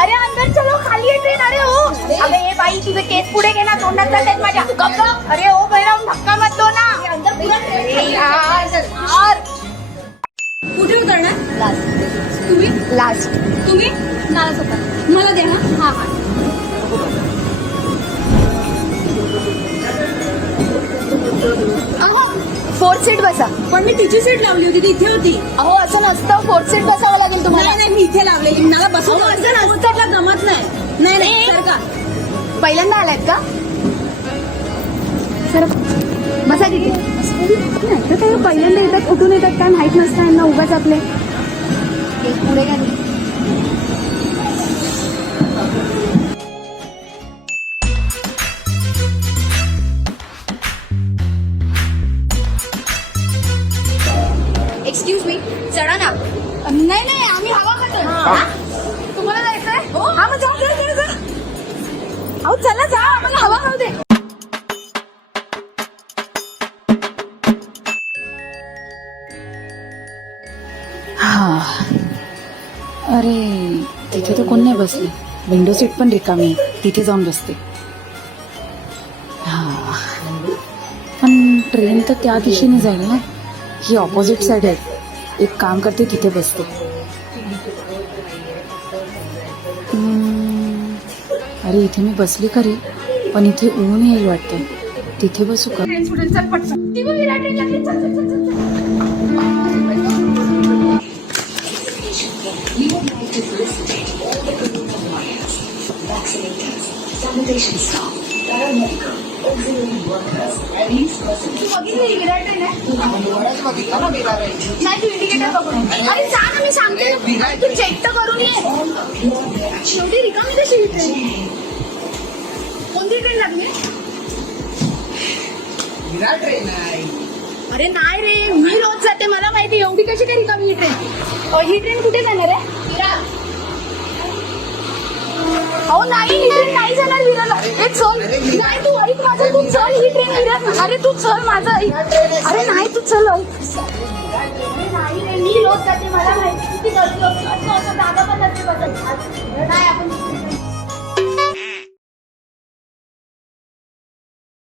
अरे अंदर चलो, खाली आहे ट्रेन. अरे हो, अबे ये बाई तुझे केस पुढे घे ना, तोंडात जातात माझ्या. अरे हो बैराम, धक्का मत दो ना. यार कुठे उतरणार? लास्ट. तुम्ही लास्ट. तुम्ही लास्ट होता. मला द्या हा. हा. अहो, फोर्थ सीट बसा. पण मी तिची सीट लावली होती, ती इथे होती. अहो असं नसतं, फोर्थ सीट बसावं लागेल तुम्हाला. नाही मी इथे लावलेली, मला बसवलं. असं नसतं, जमत नाही. नाही सर का पहिल्यांदा आलात का सर? बसा तिथे. नाही तर काही पहिल्यांदा येतात, कुठून येतात काय माहित नसतं यांना, उगाच आपले. पुढे घ्या. एक्सक्यूज मी, चढा ना. नाही आम्ही हवा खातो. तुम्हाला जायचंय? हो हा मग जाऊ जा. अहो चला जा, आम्हाला हवा खाऊ दे. अरे तिथे तर कोण नाही बसले, विंडो सीट पण रिकामी आहे, तिथे जाऊन बसते. पण ट्रेन तर त्या दिशेने जाईल ना, ही ऑपोजिट साईड आहे. एक काम करते, तिथे बसते. अरे इथे मी बसली खरी, पण इथे ऊन येईल वाटतं, तिथे बसू का? नाही तू इंडिकेटर बघून. अरे जा ना, मी सांगते तू चेक तर करून ये. शेवटी रिकामी कशी ही ट्रेन? कोणती ट्रेन लागली? विरार ट्रेन आहे. अरे नाही रे, मी रोज जाते, मला माहिती. एवढी कशी काय रिकामी ही ट्रेन? ही ट्रेन कुठे जाणार आहे? विरार. अहो नाही, ही ट्रेन नाही जाणार विरारला. हे चल. नाही तू ऐक माझं, तू चल, ही ट्रेन विरार. अरे तू चल माझं ऐक. अरे नाही तू चल ऐक. अरे नाही रे, मी रोज जाते, मला माहिती किती गर्दी असते. असं जागा पण नसते बसत. नाही आपण